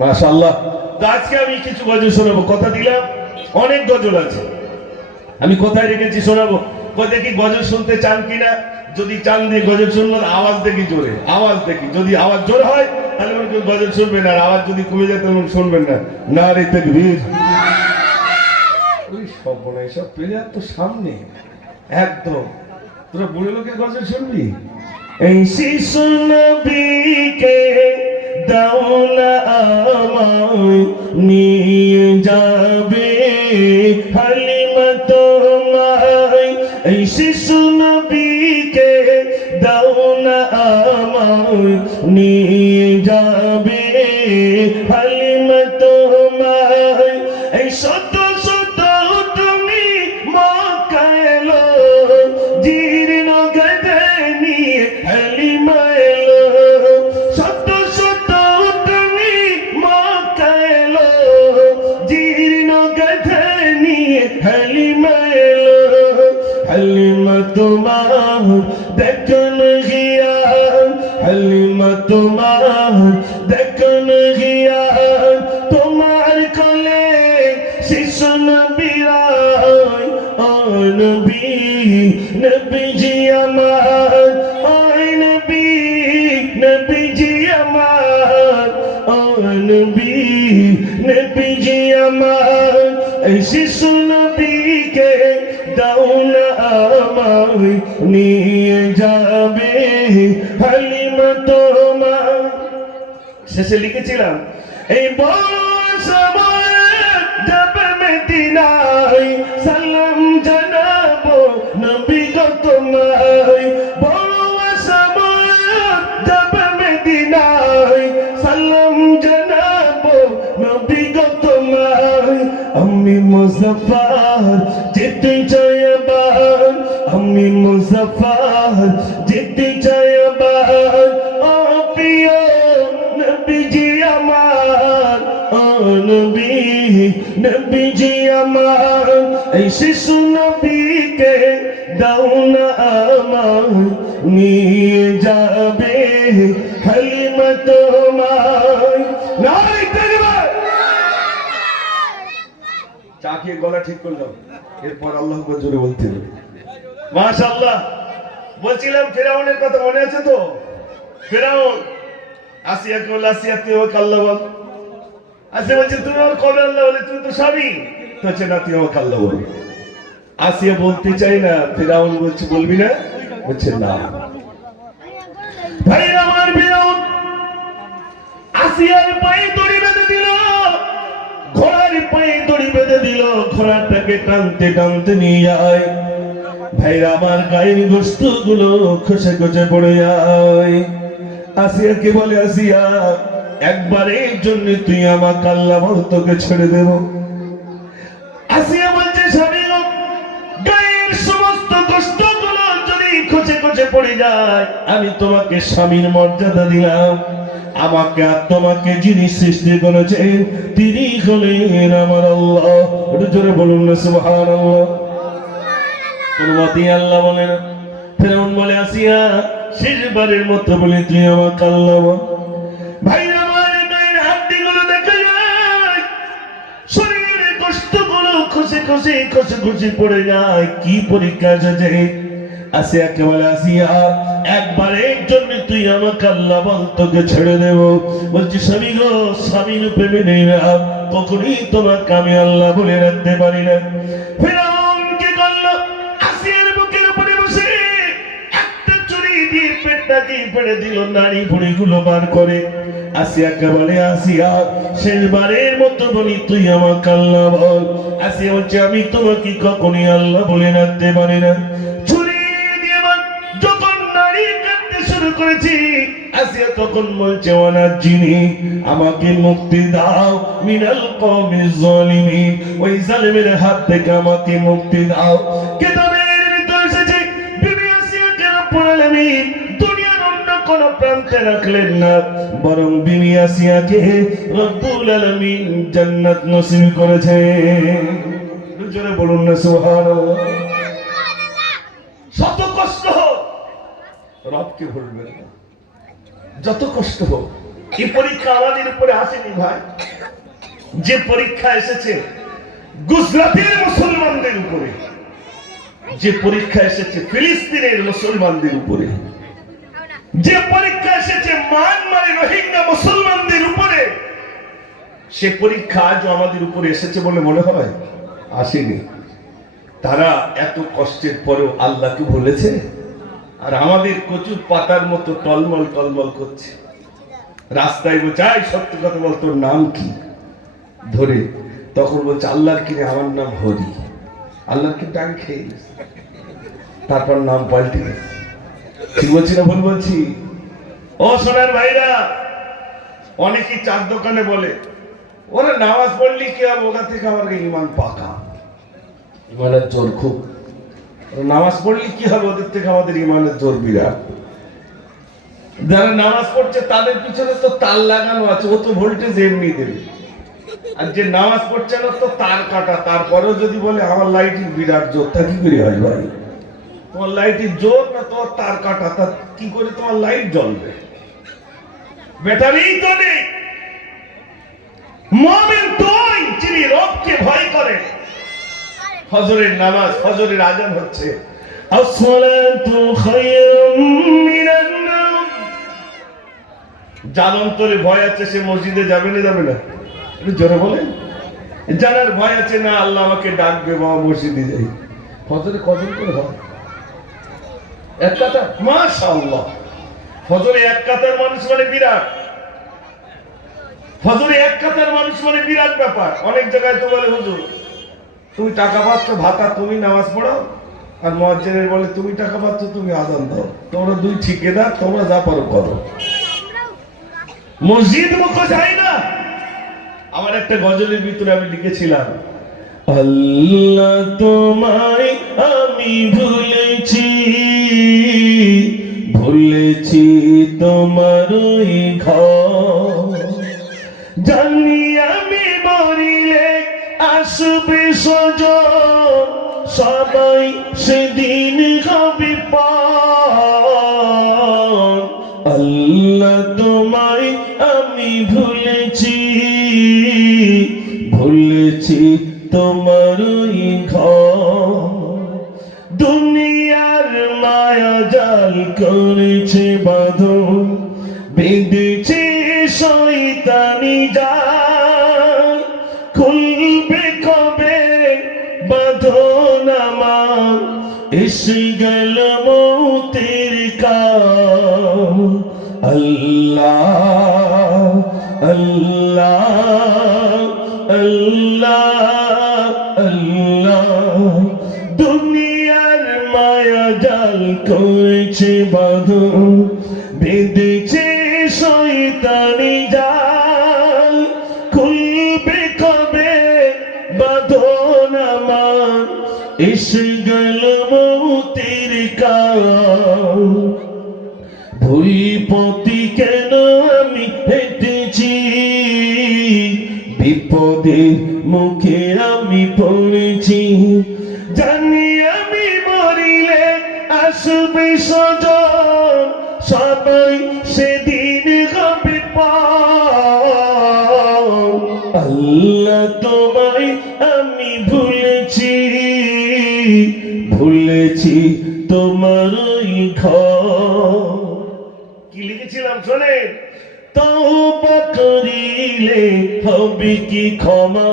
মাশাআল্লাহ। তো আজকে আমি কিছু গজল শোনাবো, কথা দিলাম। অনেক গজল আছে, আমি কোথায় রেখেছি শোনাবো। দেখি গজল শুনতে চান কিনা, যদি চান দিয়ে গজল শুনবেন। আওয়াজ দেখি জোরে, আওয়াজ দেখি, যদি আওয়াজ জোর হয় তাহলে মনে করি গজল শুনবেন, আর আওয়াজ যদি কমে যায় তাহলে শুনবেন না। না রে তাকবীর। ওই সব বলে সব প্লেয়ার তো সামনে একদম, তোরা বুড়ো লোকের গজল শুনবি। এই শিশু নবীকে দাও না আমায় নিয়ে যাবে হালিমা তোমায়। এই শিশু নবীকে দাও না আমায় নিয়ে যাবে হালিমা তোমায়। এই শত শত তুমি মক্কা এলো জীর্ণ গাধা নিয়ে হালিমা এলো। শত শত তুমি মক্কা এলো জীর্ণ গাধা নিয়ে হালিমা এলো। হালিমা তোমার দেখন গিয়া, হালিমা তোমার দেখন গিয়া, তোমার কোলে শিশু নবীরাই। ও নবী নবীজি আমার, ও নবী নবীজি আমার, ও নবী নবীজি আমার। এই শিশু নবীকে দাও না আমায় নিয়ে যাবে হালিমা তোমার। শেষে লিখেছিলাম এই সময় যাবে মদিনায় সালাম জানাবো নবী গো তোমায়। বড় সময় যাবে মদিনায় সালাম জানাবো নবী গো তোমায়। আমি মুজাফফর যেতে চাই আবার, আমি মুজাফফর যেতে চাই আবার। ও প্রিয় নবীজি আমার, ও নবী নবীজি আমার। এই শিশু নবীকে দাও না আমায় নিয়ে যাবে হালিমা তোমায়। নারে তাকবীর। চাকে গলা ঠিক করলাম, এরপর আল্লাহ আকবার জোরে বলতে হবে। মাশাআল্লাহ। বলছিলাম ফেরাউনের কথা মনে আছে তো? ফেরাউন আসিয়াকে বলে, আসিয়া তুই আমাকে আল্লাহ বল। আসিয়া বলছে তুমি আমার কবে আল্লাহ বলে? তুমি তো স্বামী। তো হচ্ছে না, তুই আমাকে আল্লাহ বল। আসিয়া বলতে চাই না, ফেরাউন বলছে বলবি না? বলছে না। ভাই আমার ফেরাউন আসিয়ার পায়ে দড়ি বেঁধে দিল, ঘোড়ার পায়ে দড়ি বেঁধে দিল, ঘোড়াটাকে টানতে টানতে নিয়ে যায়। ভাইরা আমার গায়ের গোস্ত গুলো খসে খসে পড়ে যায়। আসিয়াকে বলে, আসিয়া একবারের জন্য তুই আমাকে আল্লাহ বল, তোকে ছেড়ে দেব। আসিয়া বলছে স্বামী গো, গায়ের সমস্ত গোস্ত গুলো যদি খসে খসে পড়ে যায়, আমি তোমাকে স্বামীর মর্যাদা দিলাম। আমাকে আর তোমাকে যিনি সৃষ্টি করেছে তিনি হলেন আমার আল্লাহ। একটু জোরে বলুন না সুবহানাল্লাহ। কোন মতেই আল্লাহ বলে না। ফেরাউন বলে, আসিয়া শেষবারের মতো বলে তুই আমাকে আল্লাহ বল। ভাই আমার গায়ের হাড্ডিগুলো দেখা যায়, শরীরের গোশতগুলো খসে খসে খসে খসে পড়ে যায়। কি পরীক্ষা এসেছে? আসিয়াকে বলে, আসিয়া একবারের জন্য তুই আমাকে আল্লাহ বল, তোকে ছেড়ে দেব। বলছি স্বামী গো, স্বামী রূপে মেনে নিলাম, কখনই তোমাকে আমি আল্লাহ বলে রাখতে পারি না। ফেরাউন কি করলো? আসিয়ার বুকের উপরে বসে একটা ছুরি দিয়ে পেটটা দিয়ে ফেলে দিল, নাড়ি ভুঁড়িগুলো বার করে। আসিয়াকে বলে, আসিয়া শেষবারের মতো বলি তুই আমাকে আল্লাহ বল। আসিয়া বলছে আমি তোমাকে কখনই আল্লাহ বলে রাখতে পারি না। করেছি আসিয়া তখন বলছে, ওয়ানাজ্জিনি আমাকে মুক্তি দাও মিনাল কওমিজ জালিমিন, ওই জালিমের হাত থেকে আমাকে মুক্তি দাও। কিতাবের ভিতরে এসেছে বিবি আসিয়াকে রব্বুল আলামিন দুনিয়ার অন্য কোন প্রান্তে রাখলেন না, বরং বিবি আসিয়াকে রব্বুল আলামিন জান্নাত নসিব করেছে। জোরে বলুন না সুবহানাল্লাহ। শত কষ্ট হোক রবকে ভুলবেন না, যত কষ্ট হোক এই পরীক্ষা আমাদের উপরে আসেনি ভাই। যে পরীক্ষা এসেছে গুজরাটের মুসলমানদের উপরে, যে পরীক্ষা এসেছে ফিলিস্তিনের মুসলমানদের উপরে, যে পরীক্ষা এসেছে মায়ানমারে রোহিঙ্গা মুসলমানদের উপরে, সে পরীক্ষা আজও আমাদের উপরে এসেছে বলে মনে হয়? আসেনি। তারা এত কষ্টের পরেও আল্লাহকে ভুলেছে, আর আমাদের কচুর পাতার মতো টলমল টলমল করছে। রাস্তায় বোঝায় সত্য কথা বল, তোর নাম কি, ধরে তখন বলছে আল্লাহর কিনে আমার নাম হরি। আল্লাহর কি টাকা খেয়ে গেছে, তারপর নাম পাল্টে গেছে। ঠিক বলছি না ভুল বলছি? ও সোনার ভাইরা, অনেকেই চার দোকানে বলে ওরা নামাজ পড়লি কি আর ওখান থেকে আমার ইমান পাকা, ইমানের জোর খুব। নামাজ পড়লি কি হবে, ওদের থেকে আমাদের ইমানের জোর বিরাট। যারা নামাজ পড়ছে তাদের পিছনে তো তার লাগানো আছে, ও তো ভোল্টেজ এমনি দেবে। আর যে নামাজ পড়ছে না তো তার কাটা, তারপরেও যদি বলে আমার লাইটের বিরাট জোর, তা কি করে হয় ভাই? তোমার লাইটের জোর না তোমার তার কাটা, তা কি করে তোমার লাইট জ্বলবে? ব্যাটারি তো নেই। মুমিন তোই যিনি রবকে ভয় করে। ফজরের নামাজ, ফজরের আজান হচ্ছে, আসসালাতু খায়রুম মিনান নাওম। যার অন্তরে ভয় আছে সে মসজিদে যাবে না, যাবে না? একটু জোরে বলেন। যার ভয় আছে না আল্লাহ আমাকে ডাকবে, বাবা মসজিদে যাই। ফজরে কজন করে হয়? এক কাতা, মাশাআল্লাহ। ফজরে এক কাতার মানুষ মানে বিরাট। ফজরে এক কাতার মানুষ মানে বিরাট ব্যাপার। অনেক জায়গায় তো বলে হুজুর তুমি টাকা পাচ্ছ ভাতা, তুমি নামাজ পড়াও, আর মুয়াজ্জিনের বলে তুমি টাকা পাচ্ছ তুমি আযান দাও। তোমরা দুই ঠিকাদার, তোমরা যা পারো করো, মসজিদ মুখ যায় না। আমার একটা গজলের ভিতরে আমি লিখেছিলাম, আল্লাহ তোমায় আমি ভুলেছি, ভুলেছি তোমার ওই ঘর, জানি আমি মরিলে আসবে সজন, সবাই সেদিন হবে পার। আল্লাহ তোমায় আমি ভুলেছি, ভুলেছি তোমার ওই ঘর, দুনিয়ার মায়া জাল করেছে বাঁধন, বেঁধেছে শয়তানি জাল, খুলবে কবে বাঁধন আমার, এসে গেল মৌতের কাল। আল্লাহ আল্লাহ আল্লাহ আল্লাহ, দুনিয়ার মায়া জাল করেছে বাঁধন, বেঁধেছে শয়তানি জাল, খুলবে কবে বাঁধন আমার, এসে গেল মৌতের কাল। ভুল পথে কেন আমি হেঁটেছি, বিপদের মুখে আমি পড়েছি, জানি আমি মরিলে আসবে সজন, সবাই সেদিন হবে পার। আল্লাহ তোমায় আমি ভুলেছি, ভুলেছি তোমার ওই ঘর। কি লিখেছিলাম শোনে, তওবা করিলে হবে কি ক্ষমা,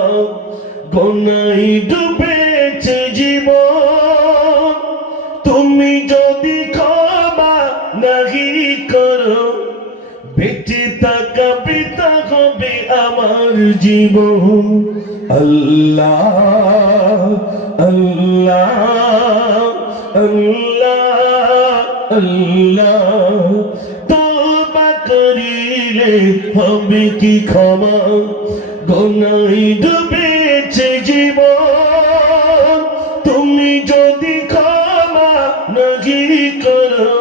গুনাহে ডুবেছে জীবন, তুমি যদি ক্ষমা নাহি করো, বেঁচে থাকা পিতা হবে আমার জীবন। আল্লাহ আল্লাহ আল্লাহ আল্লাহ, তওবা করিলে হবে কি ক্ষমা, গুনাহে ডুবেছে জীবন, তুমি যদি ক্ষমা নাহি করো,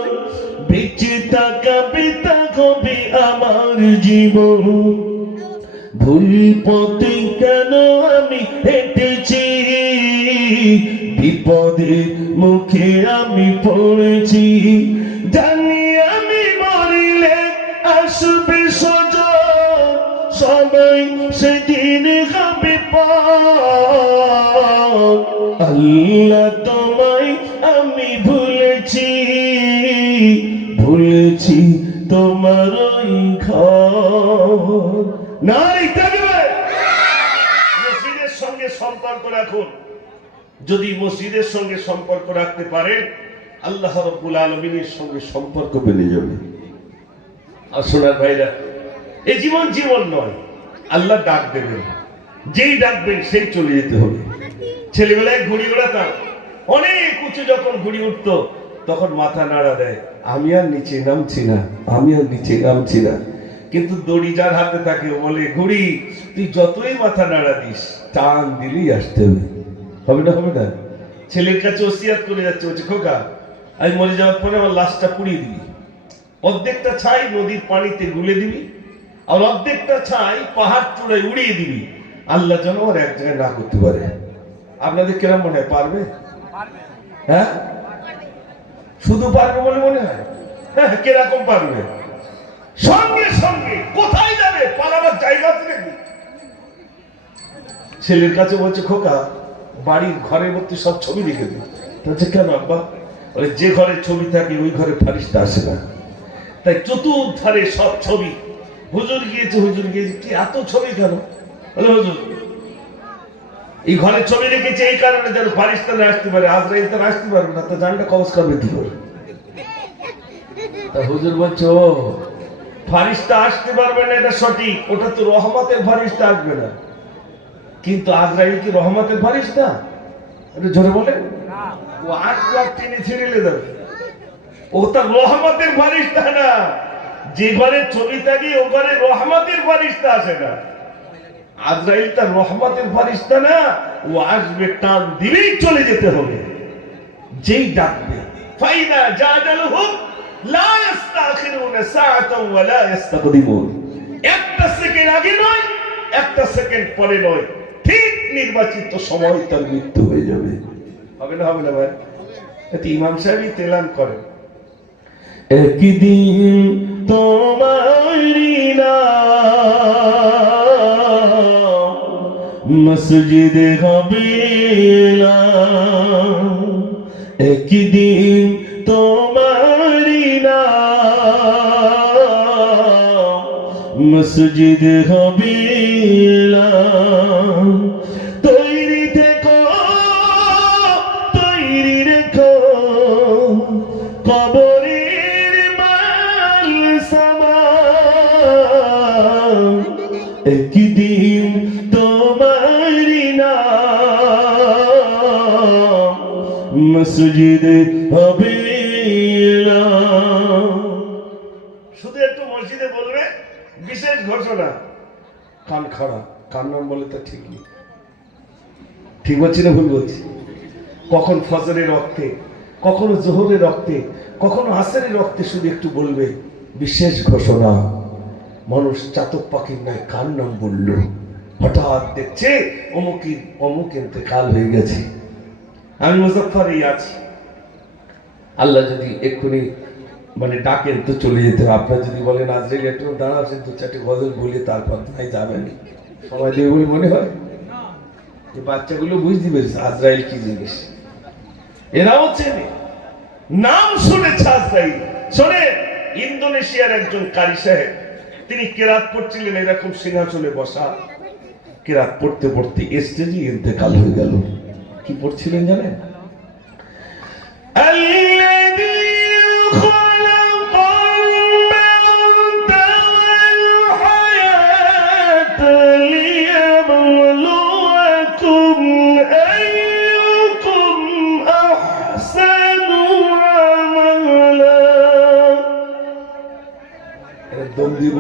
বেঁচে থাকা পিতা হবে আমার জীবন। ভুল পথে কেন আমি হেঁটেছি, বিপদের মুখে আমি পড়েছি, জানি আমি মরিলে আসবে সজন, সেদিন হবে পার। আল্লাহ তোমায় আমি ভুলেছি তোমার ওই ঘর। নাই থাকবে মসজিদের সঙ্গে সম্পর্ক রাখুন। যদি মসজিদের সঙ্গে সম্পর্ক রাখতে পারেন আল্লাহ রাব্বুল আলামিনের সঙ্গে সম্পর্ক বেড়ে যাবে। আর সোনার ভাইরা, এই জীবন নয়, আল্লাহ ডাক দেবেন, যেই ডাকবেন সেই চলে যেতে হবে। ছেলেবেলায় ঘুড়ি ওড়াতাম, অনেক উঁচু যখন ঘুড়ি উঠতো তখন মাথা নাড়া দেয়, আমি আর নিচে নামছি না। কিন্তু দড়ি যার হাতে থাকে বলে, ঘুড়ি তুই যতই মাথা নাড়া দিস টান দিলেই আসতে হবে না। ছেলের কাছে ওসিয়াত করে যাচ্ছে, বলছে খোকা আমি মরে যাওয়ার পরে আমার লাশটা পুড়িয়ে দিবি, অর্ধেকটা ছাই নদীর পানিতে গুলে দিবি, আর অর্ধেকটা ছাই পাহাড় চূড়ায় উড়িয়ে দিবি, আল্লাহ যেন আর এক জায়গায় না করতে পারে। আপনাদের কেরম মনে হয়, পারবে? হ্যাঁ, শুধু পারবে বলে মনে হয়? হ্যাঁ, কিরকম পারবে? সঙ্গে সঙ্গে কোথায় যাবে, পালাবার জায়গা আছে নাকি? ছেলের কাছে বলছে, খোকা বাড়ির ঘরের মধ্যে সব ছবি রেখে দিই। বলছে কেন আব্বা? বলে যে ঘরে ছবি থাকে ওই ঘরে ফারিস্তা আসে না, তাই চতুর্ধারে সব ছবি। হুজুর গিয়েছে কি এত ছবি কেন? বলে হুজুর এই ঘরে ছবি রেখেছে এই কারণে যেন ফারিস্তা না আসতে পারে, আজরাইল তো আসতে পারবে না, তো জানটা কবজ করবে কি করে? তা হুজুর বলছে, ও ফারিস্তা আসতে পারবে না এটা সঠিক, ওটা তো রহমতের ফারিস্তা আসবে না, কিন্তু আজরাইল কি রহমতের ফারিস্তা? এটা জোরে বলে, ও আসবে আর টেনে ছিঁড়ে দেবে, ও তো রহমতের ফারিস্তা না। যে ঘরে ছবি থাকে ও ঘরে রহমতের ফারিস্তা আসে না। আজরাইল তার রহমতের ফারিস্তা না, ও আসবে টান দিলেই চলে যেতে হবে, যেই ডাকবে। ফাইদা জাদালহুম লা ইস্তাখিরুনা সাআতান ওয়া লা ইস্তাকদিমুন, একটা সেকেন্ড আগে নয়, একটা সেকেন্ড পরে নয়, ঠিক নির্বাচিত সময় তার মৃত্যু হয়ে যাবে। হবে না ভাই? এতে ইমাম সাহেবই তেলান করেন, একদিন তোমারি নাম মসজিদে হবে না, একদিন তোমারি নাম মসজিদে হবে না। তৈরি থেকো, তৈরি রেখো কবরের মাল সামান, একদিন তোমারি নাম মসজিদে হবে না। শুধু একটু মসজিদে বলবে বিশেষ ঘোষণা, কান খাড়া, কান নাম বলে তো ঠিক নেই, ঠিক বলছি না ভুল বলছি? কখন ফজরের রক্তে, কখনো জোহরের রক্তে, কখনো আসরের রক্তে শুধু একটু বলবে বিশেষ ঘোষণা। মানুষ চাতক পাখির নয় কার নাম বললো, হঠাৎ দেখছে অমুক ইন্তেকাল হয়ে গেছে। আমি মুজাফফরেই আছি, আল্লাহ যদি এক্ষুনি ডাকেন তো চলে যেতে হবে। আপনার যদি বলেন আজরাইল একটু দাঁড়াচ্ছেন, দু চারটে গজল বলে তারপর নাই যাবেন, সময় দেবে বলে মনে হয়? বাচ্চাগুলো বুঝতে পেরেছে আজরাইল কি জিনিস, এরাও চেনে, নাম শুনেছে আজরাইল। শোনে, ইন্দোনেশিয়ার একজন কারি সাহেব, তিনি কেরাত পড়ছিলেন, এরকম সিংহাসনে বসা, কেরাত পড়তে পড়তে স্টেজে ইন্তেকাল হয়ে গেল। কি পড়ছিলেন জানেন?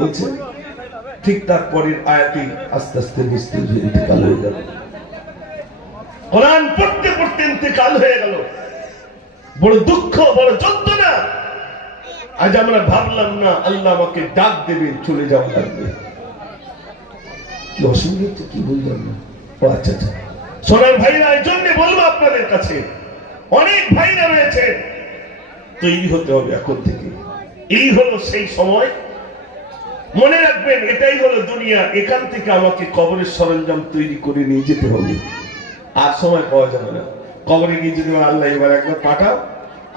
বলছে ঠিক তারপরের আয়াতে আস্তে আস্তে ইন্তেকাল হয়ে গেল। কোরআন পড়তে পড়তে ইন্তেকাল হয়ে গেল। বড় দুঃখ, বড় যন্ত্রণা। আজ আমরা ভাবলাম না আল্লাহ আমাকে ডাক দেবেন, চলে যাওয়া লাগবে। কি অসুবিধা হচ্ছে কি বললাম না? ও আচ্ছা আচ্ছা, সোনার ভাইরা, এই জন্য বলবো আপনাদের কাছে, অনেক ভাইরা রয়েছে, তৈরি হতে হবে এখন থেকে। এই হলো সেই সময় মনে রাখবেন, এটাই হলো দুনিয়া। এখান থেকে আমাকে কবরের সরঞ্জাম তৈরি করে নিয়ে যেতে হবে, আর সময় পাওয়া যাবে না। কবরে গিয়ে যদি আল্লাহ এবার একবার পাঠাও,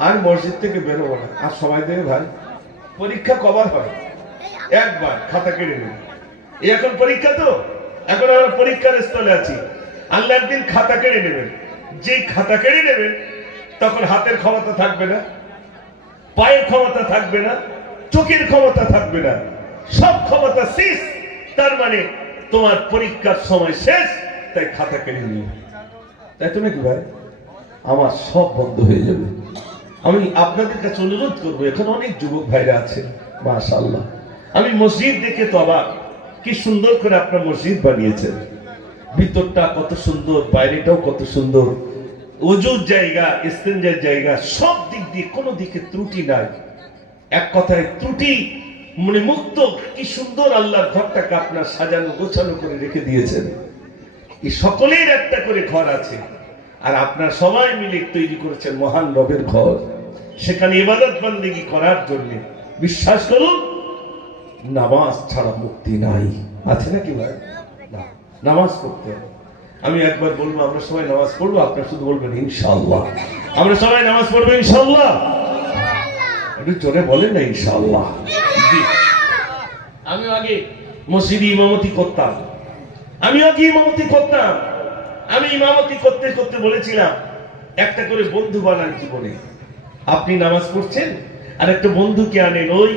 আর মসজিদ থেকে বেরোবো না, আর সময় দেবে ভাই। পরীক্ষা কবার হয়? একবার, খাতা কেড়ে নেবে। এখন পরীক্ষা তো, এখন আমরা পরীক্ষার স্থলে আছি। আল্লাহ একদিন খাতা কেড়ে নেবেন। যে খাতা কেড়ে নেবেন, তখন হাতের ক্ষমতা থাকবে না, পায়ের ক্ষমতা থাকবে না, চোখের ক্ষমতা থাকবে না, সব ক্ষমতা শেষ। তার মানে তোমার পরীক্ষার সময় শেষ, তাই খাতা কেড়ে নিও। তাই তো নাকি ভাই? আমার সব বন্ধ হয়ে যাবে। আমি আপনাদের কাছে অনুরোধ করবো, এখানে অনেক যুবক ভাইরা আছেন, মাশাআল্লাহ। আমি মসজিদ দেখে তো অবাক, কি সুন্দর করে আপনার মসজিদ বানিয়েছেন। ভিতরটা কত সুন্দর, বাইরেটাও কত সুন্দর, ওযুর জায়গা, ইস্তেঞ্জার জায়গা, সব দিক দিয়ে কোনো দিকে ত্রুটি নাই। এক কথায় ত্রুটি মানে মুক্ত। কি সুন্দর আল্লাহর ঘরটাকে আপনার সাজানো গোছানো করে রেখে দিয়েছেন। এই সকলের একটা করে ঘর আছে, আর আপনার সবাই মিলে তৈরি করেছেন মহান রবের ঘর। সেখানে ইবাদত বন্দেগী করার জন্য, বিশ্বাস করুন, নামাজ ছাড়া মুক্তি নাই। আছে নাকি ভাই? না, নামাজ পড়তে হবে। আমি একবার বলবো, আমরা সবাই নামাজ পড়বো, আপনারা শুধু বলবেন ইনশাআল্লাহ। আমরা সবাই নামাজ পড়বো ইনশাআল্লাহ। একটু জোরে বলেন না ইনশাআল্লাহ। আমি আগে মসজিদে ইমামতি করতাম, আমি ইমামতি করতে করতে বলেছিলাম, একটা করে বন্ধু বানান জীবনে। আপনি নামাজ পড়ছেন, আর একটা বন্ধুকে আনেন, ওই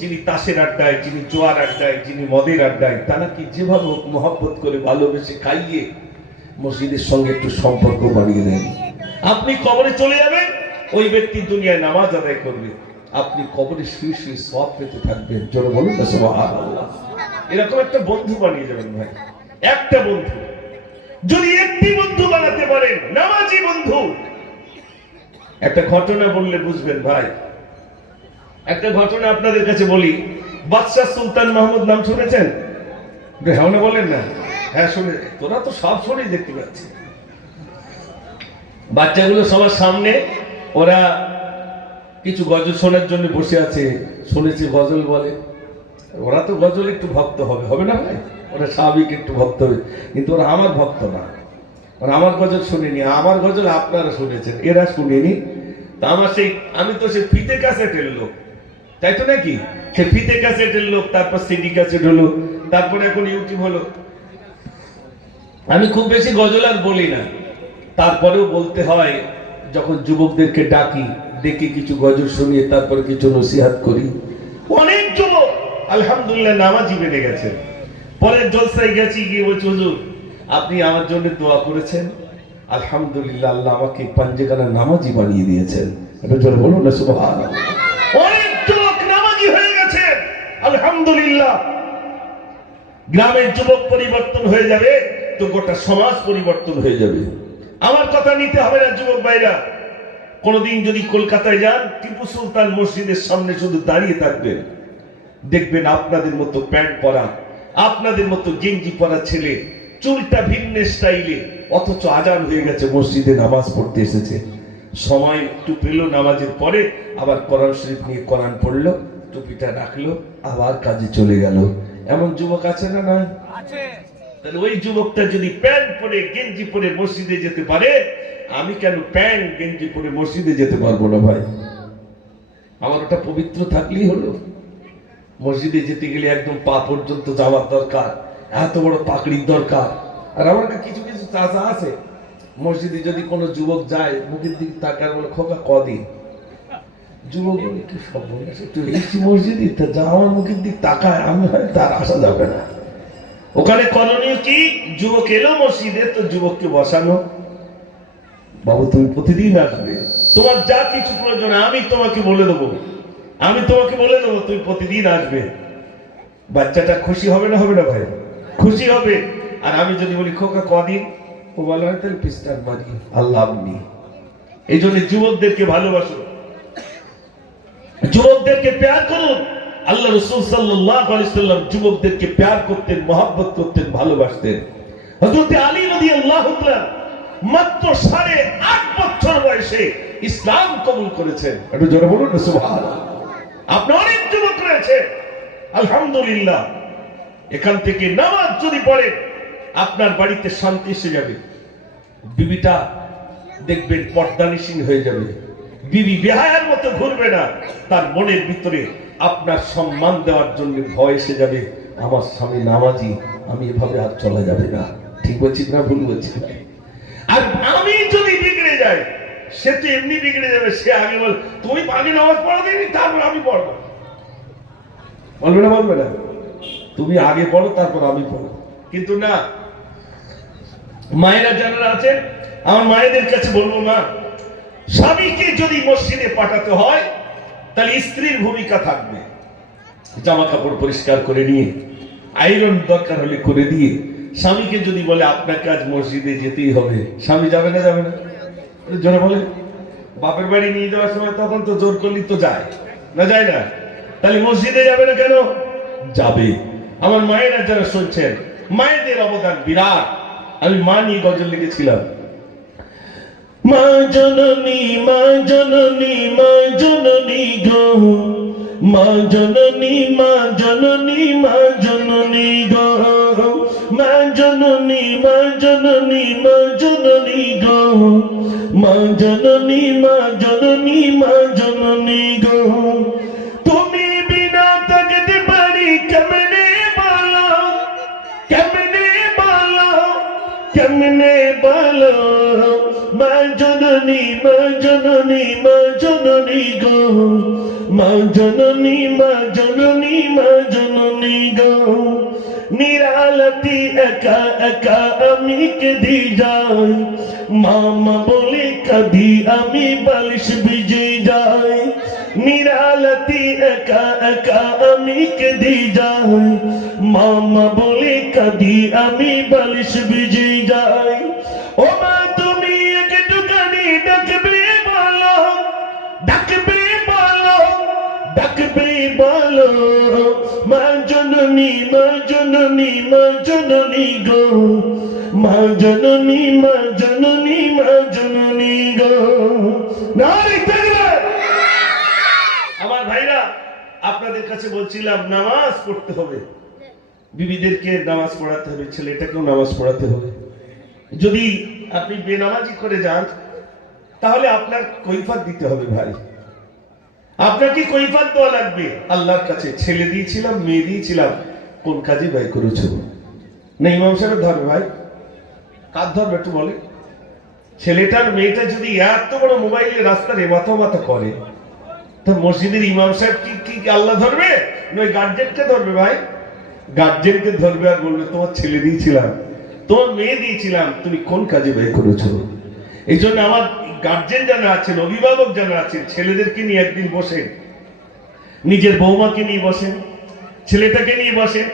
যিনি তাসের আড্ডায়, যিনি জোয়ার আড্ডায়, যিনি মদের আড্ডায়, তারা কি যেভাবে মহব্বত করে ভালোবেসে খাইয়ে মসজিদের সঙ্গে একটু সম্পর্ক বাড়িয়ে দেন। আপনি কবরে চলে যাবেন, ওই ব্যক্তি দুনিয়ায় নামাজ আদায় করবে, আপনি কবরে শুয়ে শুয়ে সওয়াব পেতে থাকবেন। জোরে বলুন না সুবহানাল্লাহ। এরকম একটা বন্ধু বানিয়ে যাবেন ভাই। একটা বন্ধু, যদি একটি বন্ধু বানাতে পারেন, নামাজি বন্ধু। একটা ঘটনা বললে বুঝবেন ভাই। একটা ঘটনা আপনাদের কাছে বলি। বাদশাহ সুলতান মাহমুদ নাম শুনেছেন? হ্যাঁ বলেন না? হ্যাঁ শুনে। তোরা তো সব শুনেই দেখতে পাচ্ছি। বাচ্চাগুলো সবার সামনে, ওরা কিছু গজল শোনার জন্য বসে আছে। শুনেছি গজল বলে, ওরা তো গজল একটু ভক্ত হবে, হবে না ভাই? ওরা স্বাভাবিক একটু ভক্ত হবে, কিন্তু ওরা আমার ভক্ত না। ওরা আমার গজল শুনেনি, আমার গজল আপনারা শুনেছেন, এরা শুনেনি। তা আমার সেই, আমি তো সেই ফিতে ক্যাসেটের লোক, তাই তো নাকি? সে ফিতে ক্যাসেটের লোক, তারপর সিডি ক্যাসেট হলো, তারপরে এখন ইউটিউব হলো। আমি খুব বেশি গজল আর বলি না, তারপরেও বলতে হয়। যখন যুবকদেরকে ডাকি, ডেকে কিছু গজল শুনিয়ে তারপরে কিছু নসিহত করি। অনেক যুবক আলহামদুলিল্লাহ নামাজি বেড়ে গেছে। পরের জলসায় গেছি, গিয়ে বলছি, হুজুর আপনি আমার জন্য দোয়া করেছেন, আলহামদুলিল্লাহ আল্লাহ আমাকে পাঞ্জেখানা নামাজি বানিয়ে দিয়েছেন। এটা জোরে বলুন না সুবহানাল্লাহ। অনেক যুবক নামাজি হয়ে গেছে আলহামদুলিল্লাহ। গ্রামের যুবক পরিবর্তন হয়ে যাবে তো গোটা সমাজ পরিবর্তন হয়ে যাবে। আমার কথা নিতে হবে না যুবক ভাইরা। কোনদিন যদি কলকাতায় যান, টিপু সুলতান মসজিদের সামনে শুধু দাঁড়িয়ে থাকবেন, দেখবেন আপনাদের মতো প্যান্ট পরা, আপনাদের মতো গেঞ্জি পরা ছেলে, চুলটা ভিন্ন স্টাইলে, অথচ আজান হয়ে গেছে, মসজিদে নামাজ পড়তে এসেছে। সময় একটু পেল, নামাজের পরে আবার কোরআন শরীফ নিয়ে কোরআন পড়লো, টুপিটা রাখলো, আবার কাজে চলে গেল। এমন যুবক আছে না? নয় আছে। তাহলে ওই যুবকটা যদি প্যান্ট পরে গেঞ্জি পরে মসজিদে যেতে পারে, আমি কেন প্যান্ট গেঞ্জি পরে মসজিদে যেতে পারবো না ভাই? আমার ওটা পবিত্র থাকলেই হলো। মসজিদে যেতে গেলে একদম পা পর্যন্ত যাওয়ার দরকার, এত বড় পাকড়ির দরকার। আর আমার কিছু কিছু চাচা আছে, মসজিদে যদি কোনো যুবক যায়, মুখের দিকে তাকার বলে, খোকা কদিন? যুবক একটু সব একটু এসি মসজিদে যা, আমার মুখের দিক তাকায়, আমি হয় তার আসা যাবে না। ওখানে করণীয় কি? যুবক এলো মসজিদে, তো যুবককে বসানো, বাবু তুমি প্রতিদিন আসবে, তোমার যা কিছু প্রয়োজন আমি তোমাকে বলে দেবো, তুমি প্রতিদিন আসবে। বাচ্চাটা খুশি হবে না? হবে না ভাই? খুশি হবে। আর আমি যদি বলি খোকা কদিন, ও বলা হয় তাহলে পিস্টার মারি, আল্লাহ আপনি। এই জন্য যুবকদেরকে ভালোবাসো, যুবকদেরকে প্যার করুন। আল্লাহ রাসূল সাল্লাল্লাহু আলাইহি সাল্লাম যুবকদেরকে প্যার করতেন, মহব্বত করতেন, ভালোবাসতেন। হযরত আলী রাদিয়াল্লাহু তাআলা মাত্র 8.5 বছর বয়সে ইসলাম কবুল করেছেন। একটু জোরে বলুন না সুবহানাল্লাহ। আপনার অনেক যুবক রয়েছে আলহামদুলিল্লাহ। এখান থেকে নামাজ যদি পড়ে আপনার বাড়িতে শান্তি এসে যাবে। বিবিটা দেখবেন পর্দানিসীন হয়ে যাবে, বিবি বেহায়ার মতো ঘুরবে না, তার মনের ভিতরে আপনার সম্মান দেওয়ার জন্য ভয় এসে যাবে, আমার স্বামী নামাজি, আমি এভাবে আর চলা যাবে না। ঠিক বলছি না ভুল বলছি? আর আমি যদি বিগড়ে যাই, সে তো এমনি বিগড়ে যাবে, সে আগে বল তুমি আগে নামাজ পড়া দিবি তারপর আমি পড়বো, বলবে না? বলবে না তুমি আগে পড়ো তারপর আমি পড়বো। কিন্তু না, মায়েরা যারা আছেন, আমার মায়েদের কাছে বলবো না, স্বামীকে যদি মসজিদে পাঠাতে হয় তাহলে স্ত্রীর ভূমিকা থাকবে। জামা কাপড় পরিষ্কার করে নিয়ে, আয়রন দরকার হলে করে দিয়ে, স্বামীকে যদি বলে আপনাকে আজ মসজিদে যেতেই হবে, স্বামী যাবে না? যাবে না? জোরে বলে। বাপের বাড়ি নিয়ে যাওয়ার সময় তখন তো জোর করলি তো যায় না, যায় না? তাহলে মসজিদে যাবে না কেন? যাবে। আমার মায়েরা যারা শুনছেন, মায়েদের অবদান বিরাট। আমি মা নিয়ে গজল লিখেছিলাম, মা জননী মা জননী মা জননী গো, মা জননী মা জননী মা জননী গো, মা জননী মা জননী মা জননী গো, মা জননী মা জননী মা জননী গো। তুমি বিনা থাকতে পারি কেমনে বলো, কেমনে বলো, কেমনে বলো, মা জননী মা জননী মা জননী গো, মা জননী মা জননী মা জননী গো। নিরালতি একা একা আমি কেঁদে যাই, মামা বলে কাঁদি আমি বালিশ ভিজে যাই। নিরালতি একা একা আমি কেঁদে যাই, মামা বলে কাঁদি আমি বালিশ ভিজে যাই। ও মা তুমি একটুখানি ডাকবে বলো, ডাকবে বলো, ডাকবে বলো, মা জননী মা জননী মা জননী গো, মা জননী মা জননী মা জননী গো। আমার ভাইরা, আপনাদের কাছে বলছিলাম নামাজ পড়তে হবে, বিবিদেরকে নামাজ পড়াতে হবে, ছেলেটাকেও নামাজ পড়াতে হবে। যদি আপনি বেনামাজি করে যান তাহলে আপনার কৈফিয়ত দিতে হবে ভাই, আপনাকে কৈফিয়ত দেওয়া লাগবে আল্লাহর কাছে। ছেলে দিয়েছিলাম, মেয়ে দিয়েছিলাম, কোন কাজে ব্যয় করেছো? না ইমাম সাহেব ধরবে ভাই, কার ধরবে একটু বলে? ছেলেটার মেয়েটা যদি এত বড় মোবাইলে রাস্তায় মাথা মাথা করে, তো মসজিদের ইমাম সাহেব কি আল্লাহ ধরবে? নয় গার্জেনকে ধরবে ভাই, গার্জেনকে ধরবে আর বলবে তোমার ছেলে দিয়েছিলাম, তোমার মেয়ে দিয়েছিলাম, তুমি কোন কাজে ব্যয় করেছো? এই জন্য আমার গার্জেন যারা আছেন, অভিভাবক যারা আছেন, ছেলেদেরকে নিয়ে একদিন বসেন, নিজের বৌমাকে নিয়ে বসেন, ছেলেটাকে নিয়ে বসেন,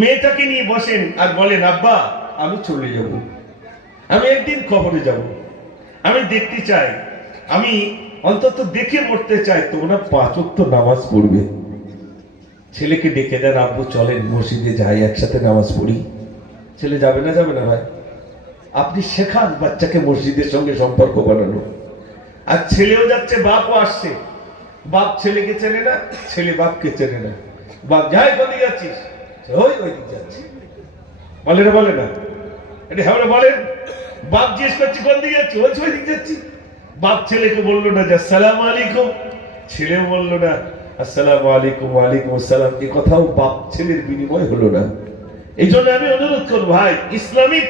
মেয়েটাকে নিয়ে বসেন, আর বলেন আব্বা আমি চলে যাব, আমি একদিন কবরে যাব, আমি দেখতে চাই, আমি অন্তত দেখে মরতে চাই, তোমরা 5 ওয়াক্ত নামাজ পড়বে। ছেলেকে ডেকে দেন, আব্বু চলেন মসজিদে যাই, একসাথে নামাজ পড়ি। ছেলে যাবে না? যাবে না ভাই? আপনি শেখান বাচ্চাকে মসজিদের সঙ্গে সম্পর্ক বানানো। আর ছেলেও যাচ্ছে, বাপও আসছে, বাপ ছেলেকে চেনে না, ছেলে বাপকে চেনে না। বাপ যাই কোথায় যাচ্ছিস? ওই দিক যাচ্ছি, বলে না? বলে না? এটা হ্যাঁ বলেন। বাপ জিজ্ঞেস করছি কোন দিকে যাচ্ছি? ওই দিক যাচ্ছি। বাপ ছেলেকে বললো না যে আসসালামু আলাইকুম, ছেলেও বললো না আসসালামু আলাইকুম, ওয়ালাইকুম আসসালাম। এই কথাও বাপ ছেলের বিনিময় হলো না। এই জন্য আমি অনুরোধ করবো ভাই, ইসলামিক